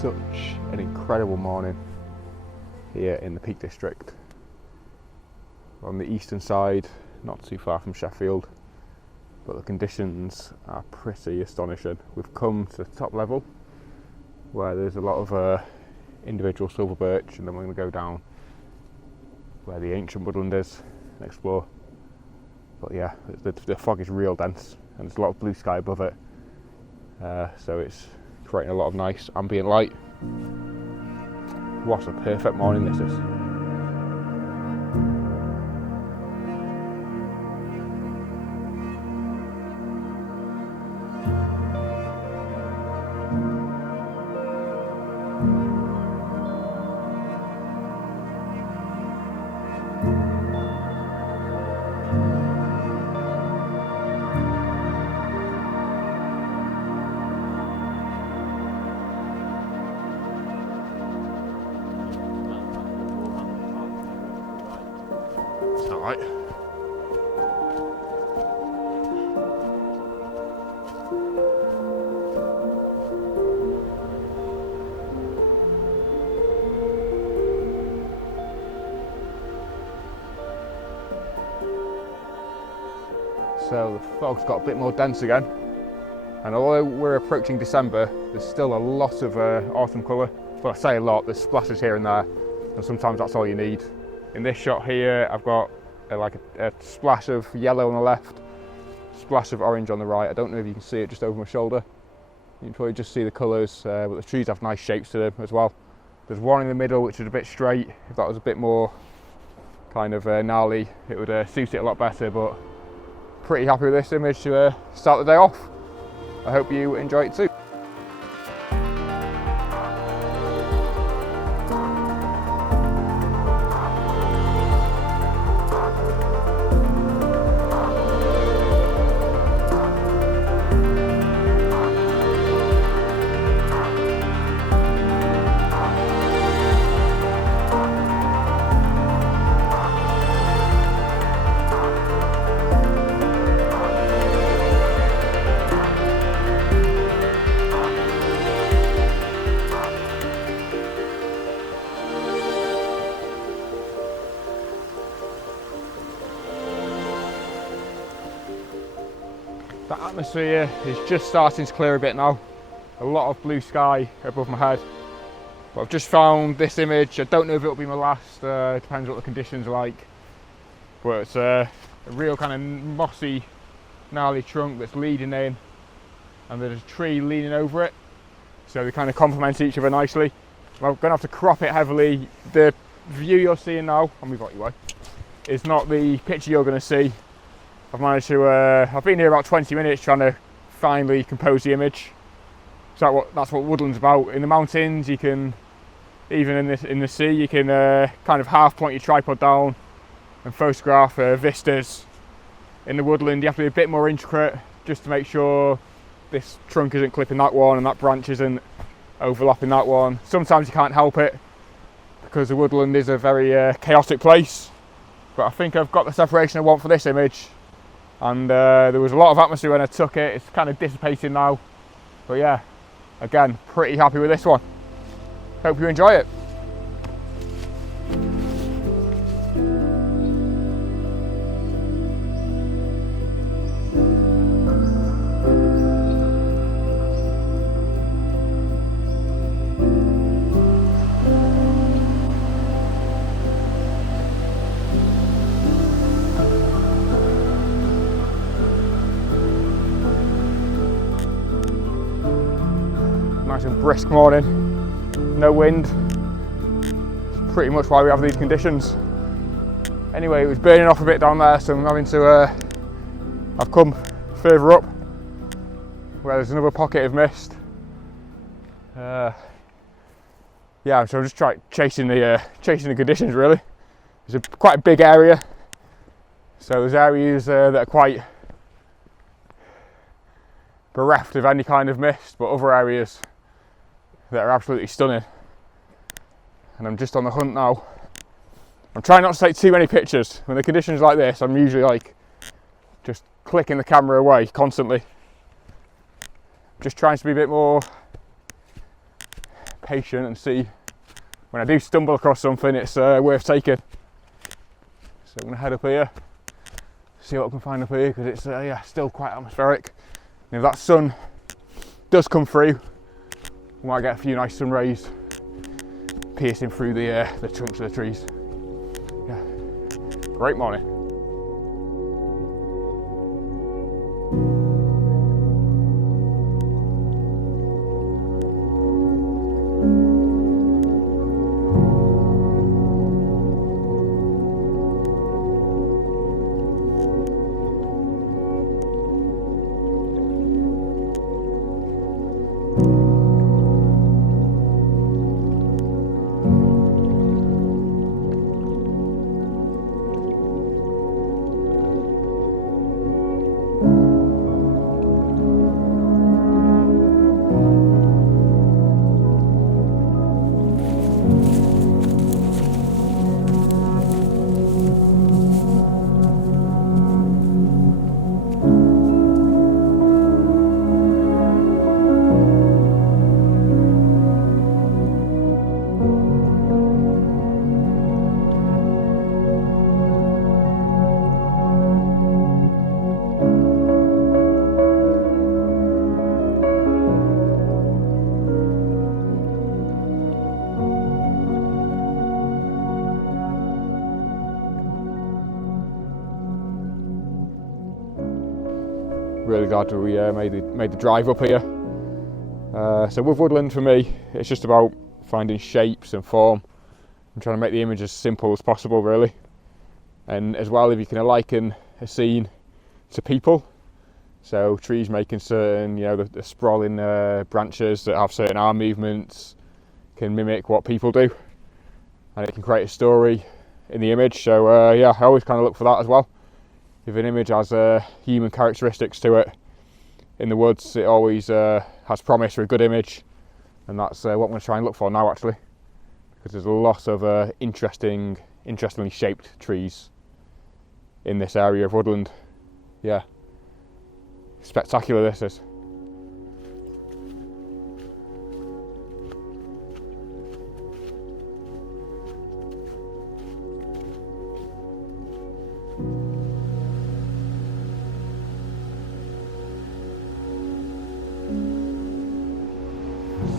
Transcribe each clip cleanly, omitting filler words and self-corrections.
such an incredible morning here in the Peak District. We're on the eastern side, not too far from Sheffield, but the conditions are pretty astonishing. We've come to the top level where there's a lot of individual silver birch, and then we're going to go down where the ancient woodland is and explore. But yeah, the fog is real dense and there's a lot of blue sky above it, so it's creating a lot of nice ambient light. What a perfect morning this is. Alright. So the fog's got a bit more dense again, and although we're approaching December, there's still a lot of autumn colour. Well, I say a lot, there's splashes here and there, and sometimes that's all you need. In this shot here, I've got a splash of yellow on the left, splash of orange on the right. I don't know if you can see it just over my shoulder. You can probably just see the colours, but the trees have nice shapes to them as well. There's one in the middle which is a bit straight. If that was a bit more kind of gnarly, it would suit it a lot better, but pretty happy with this image to start the day off. I hope you enjoy it too. The atmosphere is just starting to clear a bit now. A lot of blue sky above my head. But I've just found this image. I don't know if it'll be my last, depends what the conditions are like. But it's a real kind of mossy, gnarly trunk that's leading in, and there's a tree leaning over it. So they kind of complement each other nicely. I'm going to have to crop it heavily. The view you're seeing now, I'll move out your way, is not the picture you're going to see. I've managed to, I've been here about 20 minutes trying to finally compose the image. So that's what Woodland's about. In the mountains, you can, even in the sea, you can kind of half point your tripod down and photograph vistas. In the woodland, you have to be a bit more intricate just to make sure this trunk isn't clipping that one and that branch isn't overlapping that one. Sometimes you can't help it because the woodland is a very chaotic place. But I think I've got the separation I want for this image. And there was a lot of atmosphere when I took it. It's kind of dissipating now, but yeah, again, pretty happy with this one. Hope you enjoy it. Nice and brisk morning, no wind. It's pretty much why we have these conditions. Anyway, it was burning off a bit down there, so I'm having to, I've come further up where there's another pocket of mist. Yeah, so I'm just chasing the conditions really. It's quite a big area, so there's areas that are quite bereft of any kind of mist, but other areas that are absolutely stunning. And I'm just on the hunt now. I'm trying not to take too many pictures. When the conditions like this, I'm usually like just clicking the camera away constantly. Just trying to be a bit more patient and see when I do stumble across something, it's worth taking. So I'm going to head up here, see what I can find up here, because it's yeah, still quite atmospheric. And if that sun does come through, we might get a few nice sun rays piercing through the trunks of the trees. Yeah, great morning. Really glad we made the drive up here. So with Woodland, for me, it's just about finding shapes and form and trying to make the image as simple as possible, really. And as well, if you can liken a scene to people, so trees making certain, you know, the sprawling branches that have certain arm movements can mimic what people do, and it can create a story in the image. So yeah, I always kind of look for that as well. If an image has human characteristics to it in the woods, it always has promise for a good image, and that's what I'm going to try and look for now, actually, because there's a lot of interestingly shaped trees in this area of Woodland. Yeah, spectacular this is.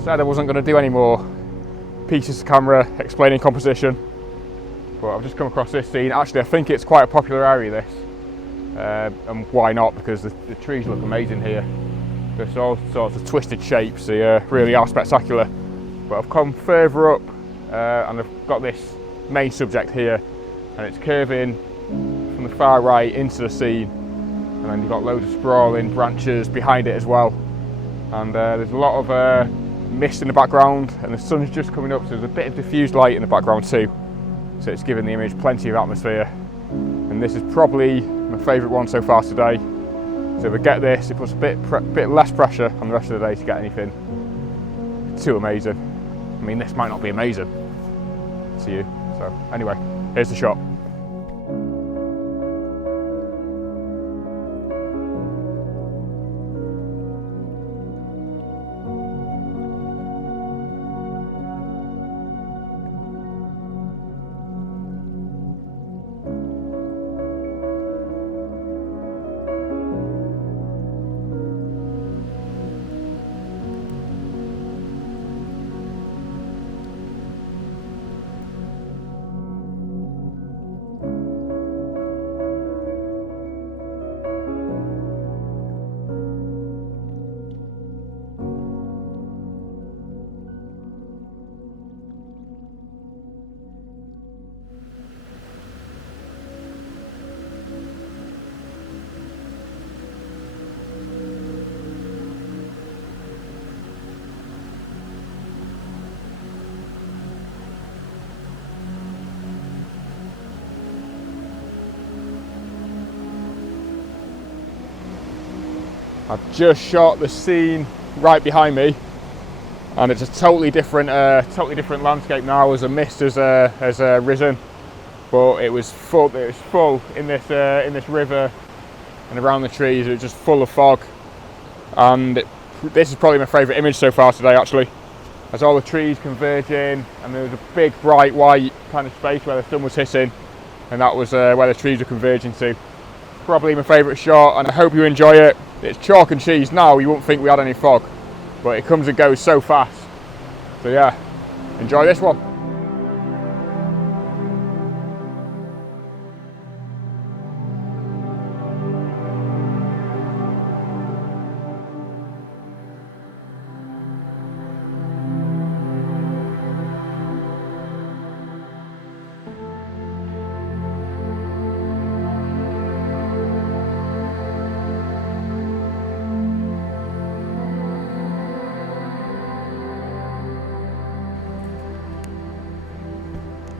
Said I wasn't going to do any more pieces of camera explaining composition, but I've just come across this scene. Actually, I think it's quite a popular area, this, and why not, because the trees look amazing here. There's all sorts of twisted shapes, they really are spectacular. But I've come further up and I've got this main subject here, and it's curving from the far right into the scene, and then you've got loads of sprawling branches behind it as well, and there's a lot of mist in the background, and the sun's just coming up, so there's a bit of diffused light in the background too, so it's giving the image plenty of atmosphere. And this is probably my favourite one so far today. So if I get this, it puts a bit less pressure on the rest of the day to get anything too amazing. I mean, this might not be amazing to you. So anyway, here's the shot. I've just shot the scene right behind me, and it's a totally different landscape now as the mist has risen. But it was full in this river and around the trees. It was just full of fog, and this is probably my favourite image so far today, actually. as all the trees converging, and there was a big bright white kind of space where the sun was hitting, and that was where the trees were converging to. Probably my favourite shot, and I hope you enjoy it. It's chalk and cheese now, you wouldn't think we had any fog, but it comes and goes so fast. So yeah, enjoy this one.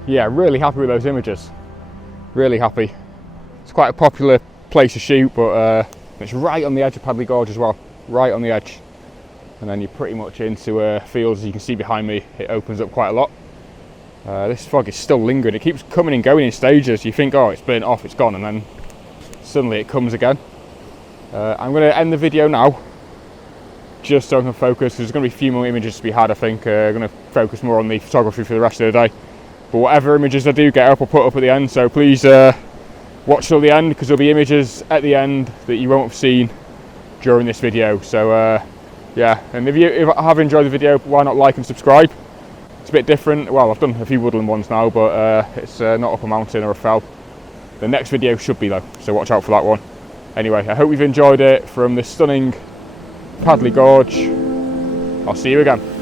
Yeah, really happy with those images. Really happy. It's quite a popular place to shoot, but it's right on the edge of Padley Gorge as well. Right on the edge. And then you're pretty much into fields. As you can see behind me, it opens up quite a lot. This fog is still lingering. It keeps coming and going in stages. You think, oh, it's burnt off, it's gone, and then suddenly it comes again. I'm going to end the video now, just so I can focus. There's going to be a few more images to be had, I think. I'm going to focus more on the photography for the rest of the day. But whatever images I do get up, I'll put up at the end, so please watch till the end, because there'll be images at the end that you won't have seen during this video. So yeah, and if you have enjoyed the video, why not like and subscribe? It's a bit different. Well, I've done a few woodland ones now, but it's not up a mountain or a fell. The next video should be though, so watch out for that one. Anyway, I hope you've enjoyed it from the stunning Padley Gorge. I'll see you again.